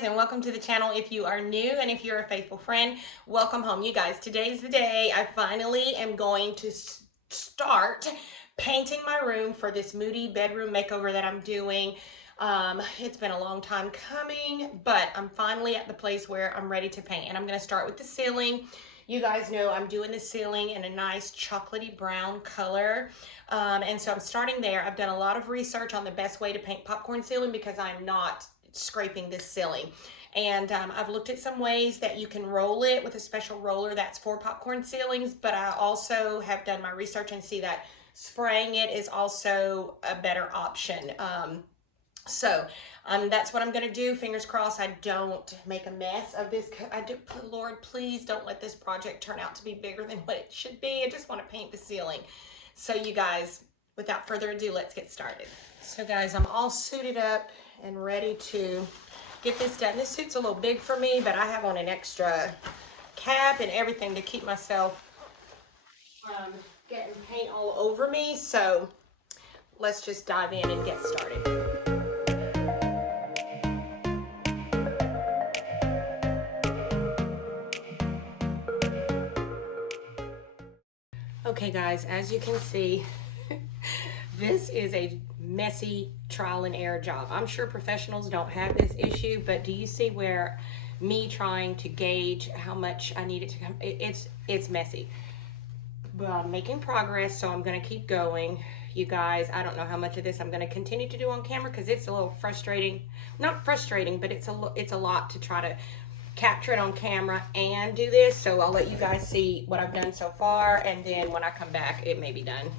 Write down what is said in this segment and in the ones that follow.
guys, and welcome to the channel. If you are new and if you're a faithful friend, welcome home. You guys, today's the day I finally am going to start painting my room for this Moody Bedroom Makeover that I'm doing. It's been a long time coming, but I'm finally at the place where I'm ready to paint, and I'm going to start with the ceiling. You guys know I'm doing the ceiling in a nice chocolatey brown color, and so I'm starting there. I've done a lot of research on the best way to paint popcorn ceiling because I'm not scraping this ceiling, and I've looked at some ways that you can roll it with a special roller that's for popcorn ceilings, but I also have done my research and see that spraying it is also a better option. So that's what I'm going to do. Fingers crossed I don't make a mess of this. Lord, please don't let this project turn out to be bigger than what it should be. I just want to paint the ceiling. So you guys, without further ado, let's get started. So guys, I'm all suited up and ready to get this done. This suit's a little big for me, but I have on an extra cap and everything to keep myself from getting paint all over me. So let's just dive in and get started. Okay guys, as you can see, this is a messy trial and error job. I'm sure professionals don't have this issue, but do you see where me trying to gauge how much I need it to come, it's messy. But I'm making progress, so I'm gonna keep going. You guys, I don't know how much of this I'm gonna continue to do on camera because it's a little frustrating. Not frustrating, but it's a lot to try to capture it on camera and do this. So I'll let you guys see what I've done so far, and then when I come back it may be done.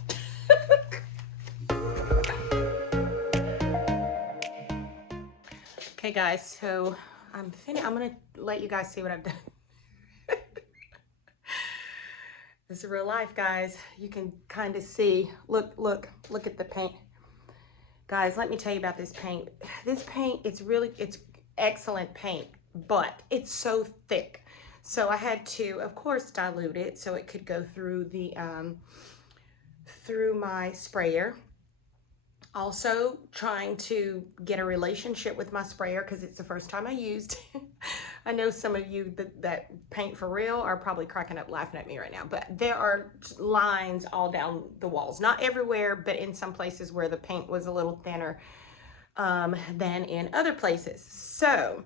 Okay guys, so I'm gonna let you guys see what I've done. This is real life, guys. You can kind of see, look at the paint. Guys, let me tell you about this paint. This paint, it's excellent paint, but it's so thick. So I had to, of course, dilute it so it could go through the through my sprayer. Also trying to get a relationship with my sprayer because it's the first time I used. I know some of you that paint for real are probably cracking up laughing at me right now, but there are lines all down the walls. Not everywhere, but in some places where the paint was a little thinner than in other places. So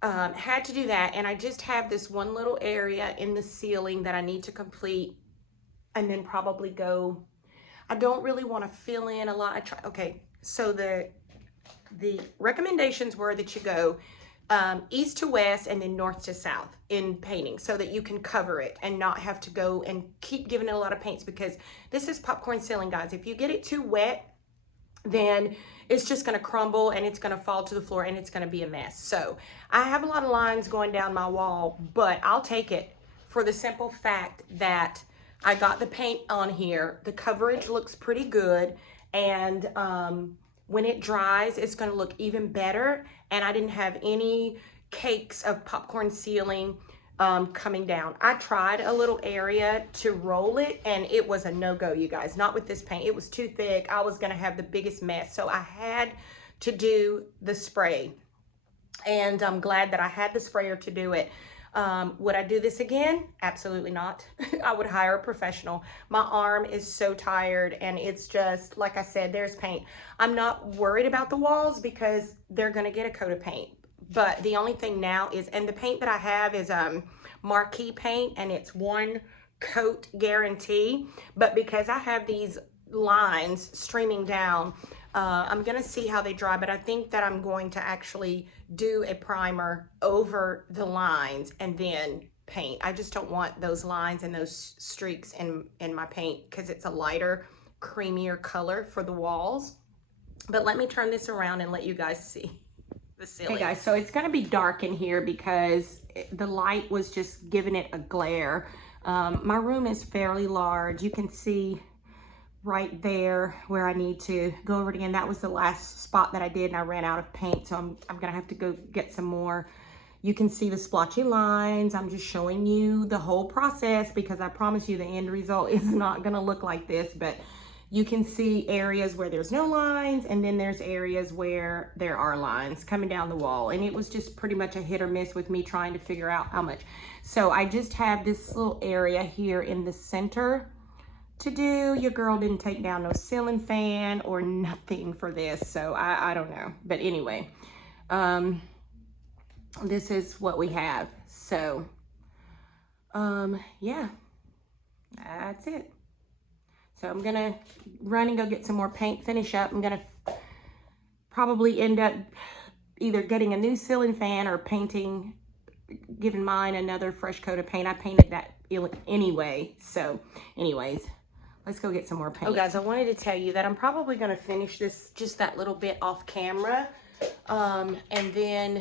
had to do that, and I just have this one little area in the ceiling that I need to complete, and then probably go. I don't really want to fill in a lot. Okay, so the recommendations were that you go east to west and then north to south in painting so that you can cover it and not have to go and keep giving it a lot of paints, because this is popcorn ceiling, guys. If you get it too wet, then it's just going to crumble and it's going to fall to the floor and it's going to be a mess. So I have a lot of lines going down my wall, but I'll take it for the simple fact that I got the paint on here. The coverage looks pretty good, and when it dries, it's going to look even better. And I didn't have any cakes of popcorn ceiling coming down. I tried a little area to roll it, and it was a no-go, you guys. Not with this paint. It was too thick. I was going to have the biggest mess. So I had to do the spray, and I'm glad that I had the sprayer to do it. Would I do this again? Absolutely not. I would hire a professional. My arm is so tired, and it's just, like I said, there's paint. I'm not worried about the walls because they're going to get a coat of paint. But the only thing now is, and the paint that I have is marquee paint, and it's one coat guarantee. But because I have these lines streaming down, I'm going to see how they dry, but I think that I'm going to actually do a primer over the lines and then paint. I just don't want those lines and those streaks in my paint because it's a lighter, creamier color for the walls. But let me turn this around and let you guys see the ceiling. Okay guys, so it's going to be dark in here because the light was just giving it a glare. My room is fairly large. You can see right there where I need to go over it again. That was the last spot that I did, and I ran out of paint, so I'm gonna have to go get some more. You can see the splotchy lines. I'm just showing you the whole process because I promise you the end result is not gonna look like this, but you can see areas where there's no lines, and then there's areas where there are lines coming down the wall. And it was just pretty much a hit or miss with me trying to figure out how much. So I just have this little area here in the center to do. Your girl didn't take down no ceiling fan or nothing for this, so I don't know. But anyway, this is what we have. So yeah, that's it. So I'm gonna run and go get some more paint, finish up. I'm gonna probably end up either getting a new ceiling fan or painting, giving mine another fresh coat of paint. I painted that anyway. So anyways, let's go get some more paint. Oh guys, I wanted to tell you that I'm probably gonna finish this, just that little bit off camera. And then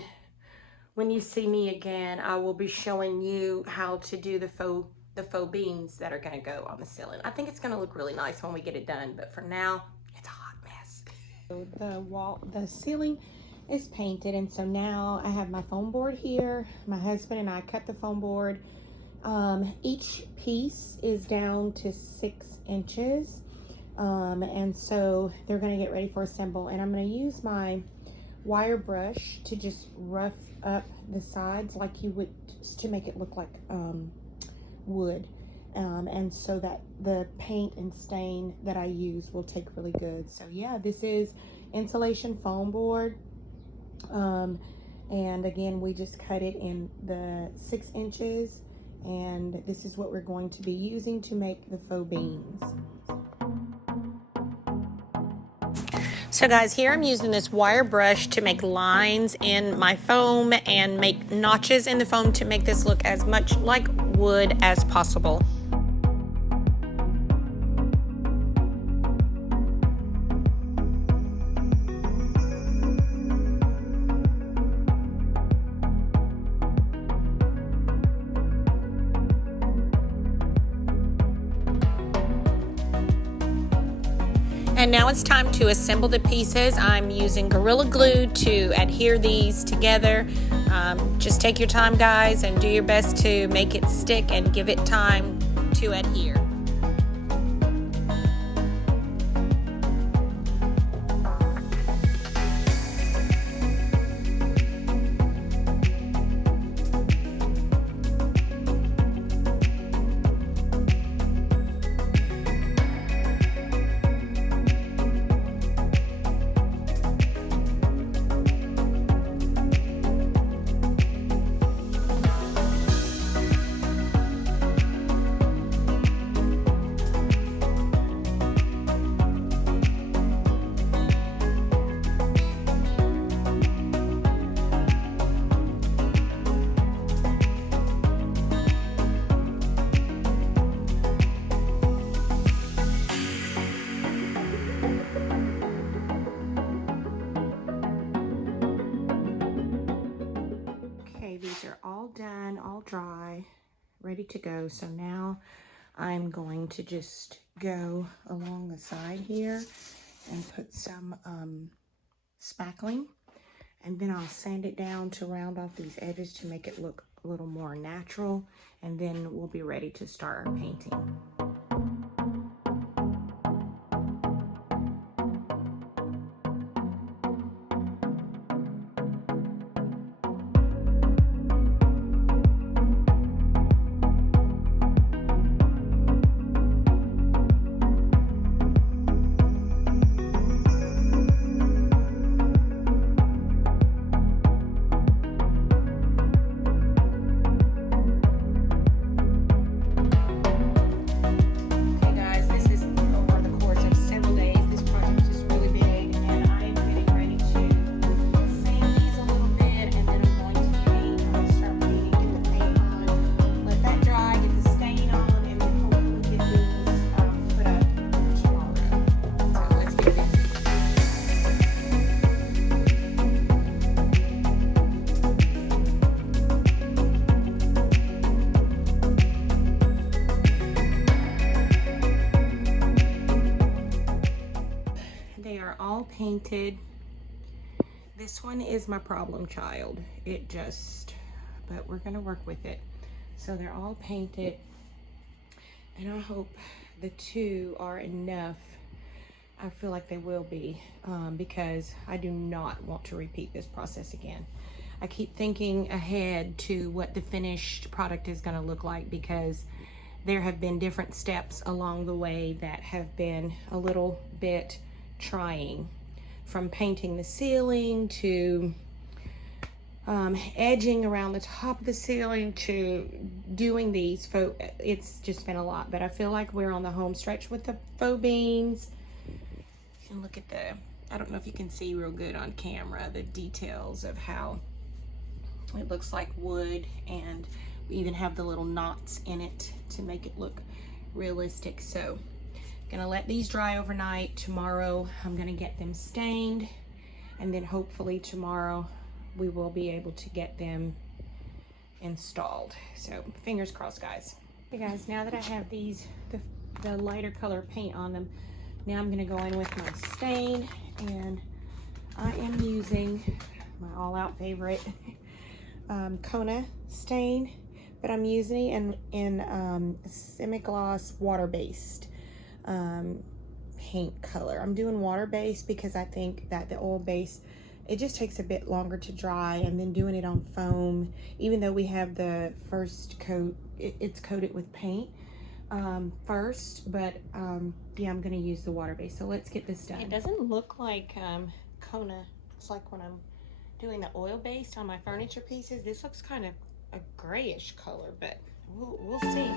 when you see me again, I will be showing you how to do the faux beams that are gonna go on the ceiling. I think it's gonna look really nice when we get it done, but for now, it's a hot mess. So the ceiling is painted, and so now I have my foam board here. My husband and I cut the foam board. Each piece is down to 6 inches. And so they're gonna get ready for assemble, and I'm gonna use my wire brush to just rough up the sides like you would, to make it look like wood, and so that the paint and stain that I use will take really good. So yeah, this is insulation foam board, and again, we just cut it in the 6 inches, and this is what we're going to be using to make the faux beams. So guys, here I'm using this wire brush to make lines in my foam and make notches in the foam to make this look as much like wood as possible. And now it's time to assemble the pieces. I'm using Gorilla Glue to adhere these together. Just take your time, guys, and do your best to make it stick and give it time to adhere. These are all done, all dry, ready to go. So now I'm going to just go along the side here and put some spackling, and then I'll sand it down to round off these edges to make it look a little more natural, and then we'll be ready to start our painting. Painted. This one is my problem child. But we're gonna work with it. So they're all painted, and I hope the two are enough I feel like they will be, because I do not want to repeat this process again. I keep thinking ahead to what the finished product is going to look like, because there have been different steps along the way that have been a little bit trying, from painting the ceiling to edging around the top of the ceiling to doing these faux. It's just been a lot, but I feel like we're on the home stretch with the faux beams. And look at the, I don't know if you can see real good on camera, the details of how it looks like wood, and we even have the little knots in it to make it look realistic. So gonna let these dry overnight. Tomorrow I'm gonna get them stained, and then hopefully tomorrow we will be able to get them installed. So fingers crossed, guys. Okay guys, now that I have these, the lighter color paint on them, now I'm gonna go in with my stain, and I am using my all-out favorite Kona stain, but I'm using it in semi-gloss water-based paint color. I'm doing water-based because I think that the oil base, it just takes a bit longer to dry, and then doing it on foam, even though we have the first coat, it's coated with paint first, but yeah, I'm gonna use the water base. So let's get this done. It doesn't look like Kona. It's like when I'm doing the oil based on my furniture pieces, this looks kind of a grayish color, but we'll see.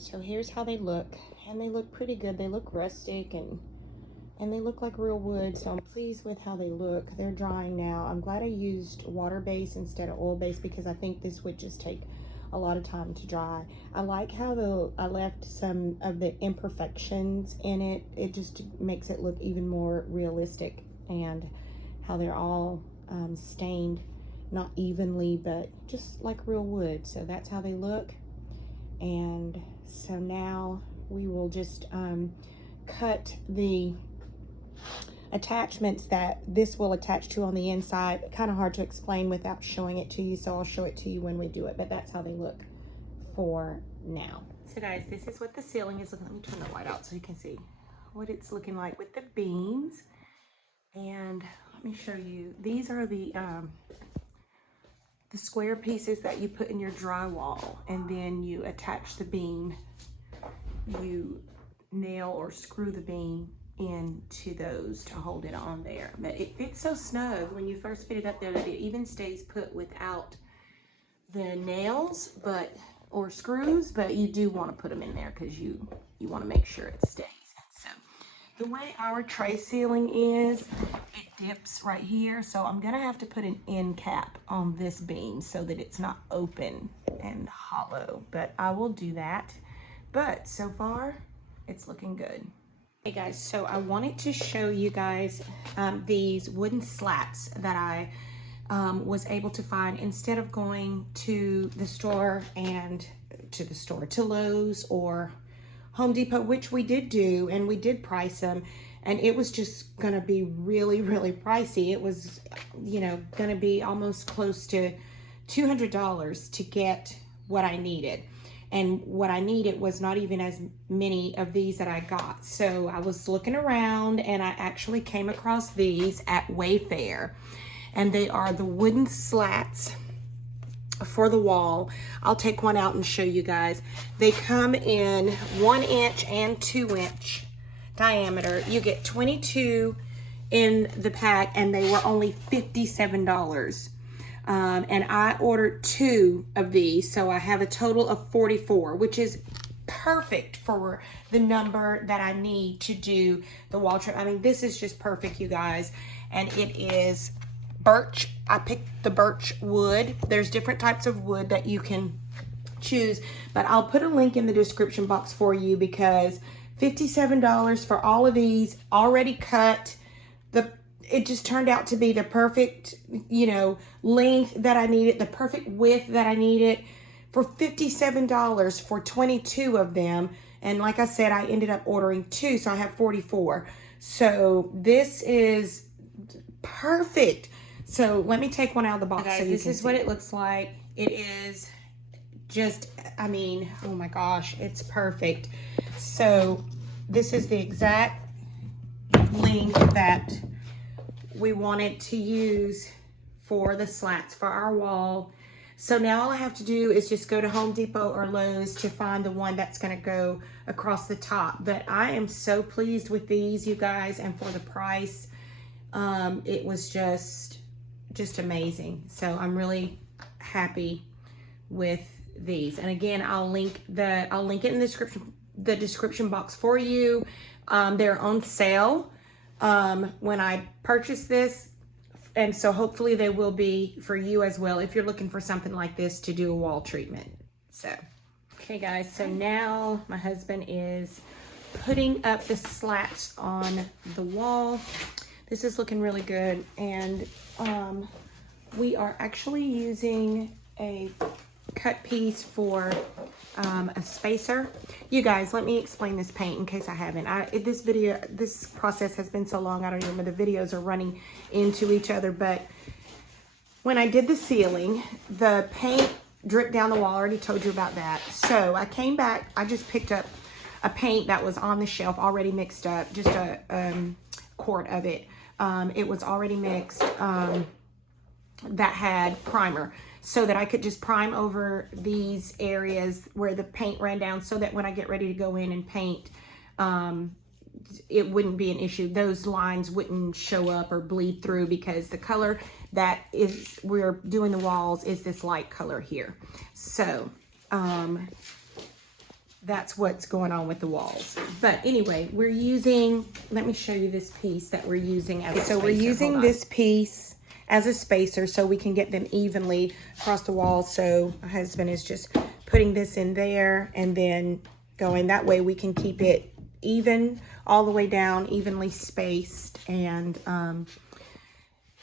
So here's how they look, and they look pretty good. They look rustic, and they look like real wood, so I'm pleased with how they look. They're drying now. I'm glad I used water base instead of oil base, because I think this would just take a lot of time to dry. I like how I left some of the imperfections in it. It just makes it look even more realistic, and how they're all stained, not evenly, but just like real wood. So that's how they look. And so now we will just cut the attachments that this will attach to on the inside. Kind of hard to explain without showing it to you, so I'll show it to you when we do it, but that's how they look for now. So guys, this is what the ceiling is looking. Let me turn the light out so you can see what it's looking like with the beams. And let me show you, these are the square pieces that you put in your drywall, and then you attach the beam. You nail or screw the beam into those to hold it on there. But it fits so snug when you first fit it up there that it even stays put without the nails or screws, but you do want to put them in there because you want to make sure it stays. So the way our tray ceiling is, it dips right here, so I'm gonna have to put an end cap on this beam so that it's not open and hollow, but I will do that. But so far it's looking good. Hey guys, so I wanted to show you guys these wooden slats that I was able to find instead of going to the store to Lowe's or Home Depot, which we did do, and we did price them, and it was just gonna be really, really pricey. It was, you know, gonna be almost close to $200 to get what I needed. And what I needed was not even as many of these that I got. So I was looking around, and I actually came across these at Wayfair. And they are the wooden slats for the wall. I'll take one out and show you guys. They come in 1 inch and 2 inch diameter. You get 22 in the pack, and they were only $57. And I ordered 2 of these, so I have a total of 44, which is perfect for the number that I need to do the wall trim. I mean, this is just perfect, you guys. And it is birch. I picked the birch wood. There's different types of wood that you can choose, but I'll put a link in the description box for you, because $57 for all of these already cut. It just turned out to be the perfect, you know, length that I needed, the perfect width that I needed for $57 for 22 of them. And like I said, I ended up ordering 2, so I have 44. So this is perfect. So let me take one out of the box. Guys, so this is what it looks like. It is just, I mean, oh my gosh, it's perfect. So this is the exact length that we wanted to use for the slats for our wall. So now all I have to do is just go to Home Depot or Lowe's to find the one that's going to go across the top. But I am so pleased with these, you guys, and for the price, it was just amazing. So I'm really happy with these. And again, I'll link it in the description box for you. They're on sale when I purchased this, and so hopefully they will be for you as well if you're looking for something like this to do a wall treatment. So okay guys, so now my husband is putting up the slats on the wall. This is looking really good, and we are actually using a cut piece for a spacer. You guys, let me explain this paint in case I haven't. This process has been so long, I don't even remember. The videos are running into each other, but when I did the ceiling, the paint dripped down the wall. I already told you about that. So I came back, I just picked up a paint that was on the shelf already mixed up, just a quart of it. It was already mixed, that had primer, so that I could just prime over these areas where the paint ran down, so that when I get ready to go in and paint, it wouldn't be an issue. Those lines wouldn't show up or bleed through, because the color that we're doing the walls is this light color here. So that's what's going on with the walls. But anyway, we're using, let me show you this piece that we're using as a spacer. So we're using this piece as a spacer so we can get them evenly across the wall. So my husband is just putting this in there and then going that way. We can keep it even all the way down, evenly spaced. And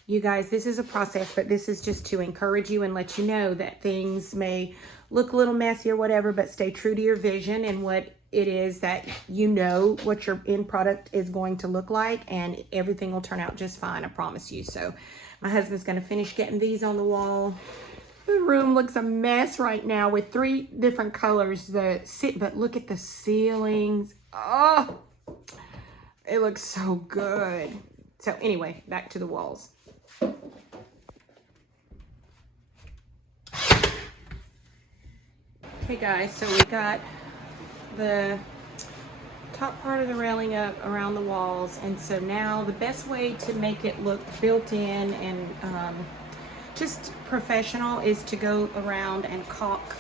you guys, this is a process, but this is just to encourage you and let you know that things may look a little messy or whatever, but stay true to your vision and what it is that you know what your end product is going to look like, and everything will turn out just fine, I promise you. So my husband's going to finish getting these on the wall. The room looks a mess right now with 3 different colors but look at the ceilings. Oh, it looks so good. So anyway, back to the walls. Okay guys, so we got the top part of the railing up around the walls, and so now the best way to make it look built in and just professional is to go around and caulk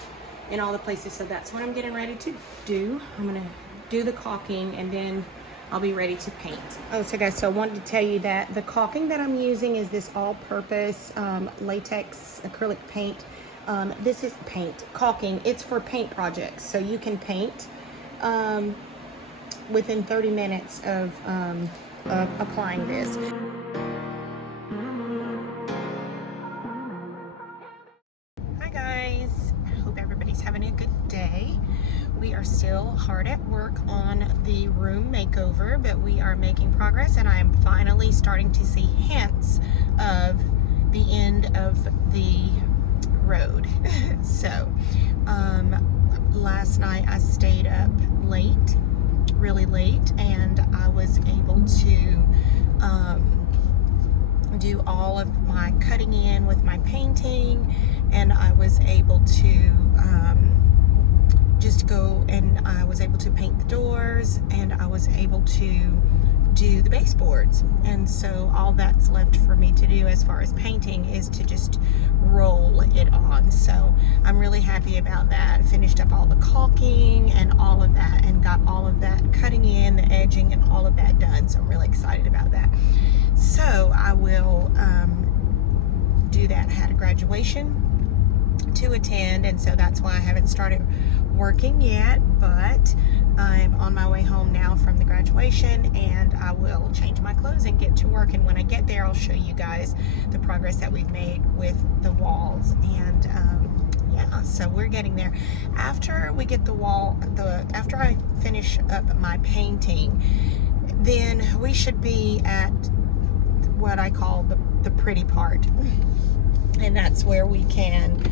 in all the places. So that's what I'm getting ready to do. I'm gonna do the caulking and then I'll be ready to paint. Oh, so guys, so I wanted to tell you that the caulking that I'm using is this all-purpose latex acrylic paint. This is caulking. It's for paint projects, so you can paint within 30 minutes of applying this. Hi guys, I hope everybody's having a good day. We are still hard at work on the room makeover, but we are making progress, and I am finally starting to see hints of the end of the road. So last night I stayed up late, really late, and I was able to do all of my cutting in with my painting and I was able to just go, and I was able to paint the doors, and I was able to do the baseboards. And so all that's left for me to do as far as painting is to just roll it on. So I'm really happy about that. Finished up all the caulking and all of that, and got all of that cutting in, the edging, and all of that done. So I'm really excited about that. So I will do that. I had a graduation to attend, and so that's why I haven't started working yet, but I'm on my way home now from the graduation, and I will change my clothes and get to work. And when I get there, I'll show you guys the progress that we've made with the walls. And yeah, so we're getting there. After we get after I finish up my painting, then we should be at what I call the pretty part, and that's where we can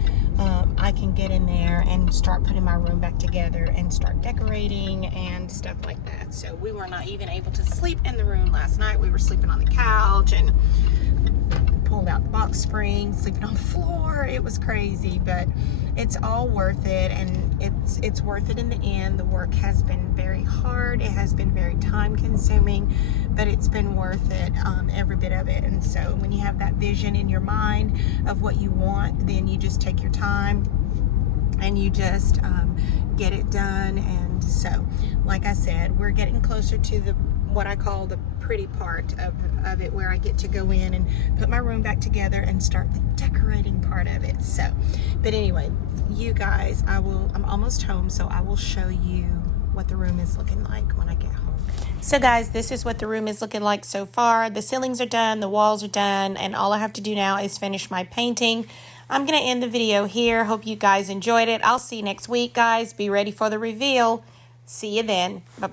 I can get in there and start putting my room back together and start decorating and stuff like that. So we were not even able to sleep in the room last night. We were sleeping on the couch and pulled out the box spring, sleeping on the floor. It was crazy, but it's all worth it, and it's worth it in the end. The work has been very hard. It has been very time consuming, but it's been worth it, every bit of it. And so when you have that vision in your mind of what you want, then you just take your time and you just get it done. And so, like I said, we're getting closer to what I call the pretty part of it, where I get to go in and put my room back together and start the decorating part of it. So, but anyway, you guys, I'm almost home, so I will show you what the room is looking like when I get home. So guys, this is what the room is looking like so far. The ceilings are done, the walls are done, and all I have to do now is finish my painting. I'm going to end the video here. Hope you guys enjoyed it. I'll see you next week, guys. Be ready for the reveal. See you then. Bye-bye.